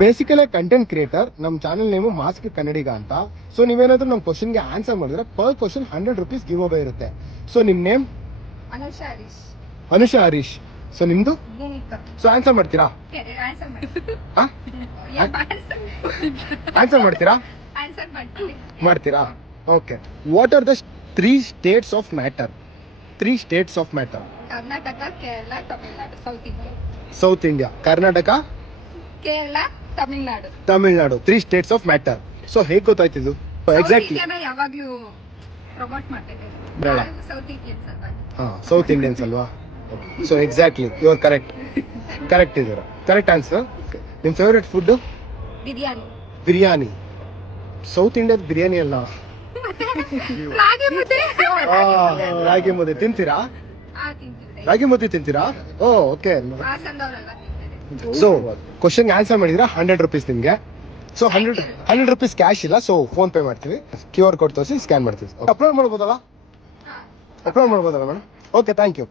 Basically content creator. ನಮ್ಮ channel name mask ಕನ್ನಡಿಗ ಅಂತ. So ನೀವೇನಾದ್ರೂ ನಮ್ಮ ಕ್ವಶನ್ಗೆ ಆನ್ಸರ್ ಮಾಡಿದ್ರೆ per question 100 rupees give away ಇರುತ್ತೆ. ಸೊ ನಿಮ್ಮ ನೇಮ್? ಅನುಷಾ ಹರೀಶ್. ಸೊ ನಿಮ್ದು? ಸೊ ಆನ್ಸರ್ ಮಾಡ್ತೀರಾ? ಆನ್ಸರ್ ಮಾಡ್ತೀರಾ? ಮಾಡ್ತೀರಾ? Okay. What are the 3 states of matter? 3 states of matter. Karnataka, Kerala, Tamil Nadu, south India. Karnataka, Kerala, Tamil Nadu. Tamil Nadu. 3 states of matter. So ಹೇಗೆ ಗೊತ್ತಾಯ್ತಿದ್ದು? ಎಕ್ಸಾಕ್ಟ್ಲಿ ಯಾವಾಗ್ಲೂ ಪ್ರಮೋಟ್ ಮಾಡ್ತೇವೆ. ಬೇಡ. ಸೌತ್ ಇಂಡಿಯನ್ಸ್ ಅಲ್ವಾ? ಹಾ, ಸೌತ್ ಇಂಡಿಯನ್ಸ್ ಅಲ್ವಾ? So exactly you are correct ಇದ್ದೀರಾ. Correct answer. ನಿಮ್ಮ favourite food? Biryani. Biryani. South Indian biryani ಅಲ್ಲ. ರಾಗಿ ಮುದ್ದೆ ತಿಂತೀರಾ? ರಾಗಿ ಮುದ್ದೆ ತಿಂತೀರಾ? Oh okay. So question answer ಮಾಡಿದ್ರೆ 100 rupees ನಿಮ್ಗೆ. ಸೊ 100 rupees ಕ್ಯಾಶ್ ಇಲ್ಲ. ಸೊ ಫೋನ್ ಪೇ ಮಾಡ್ತೀವಿ. QR ಕೋಡ್ ತೋರಿಸಿ ಸ್ಕ್ಯಾನ್ ಮಾಡ್ತೀವಿ. ಅಪ್ಲೋಡ್ ಮಾಡ್ಬೋದಲ್ಲ ಮೇಡಮ್? Okay, thank you.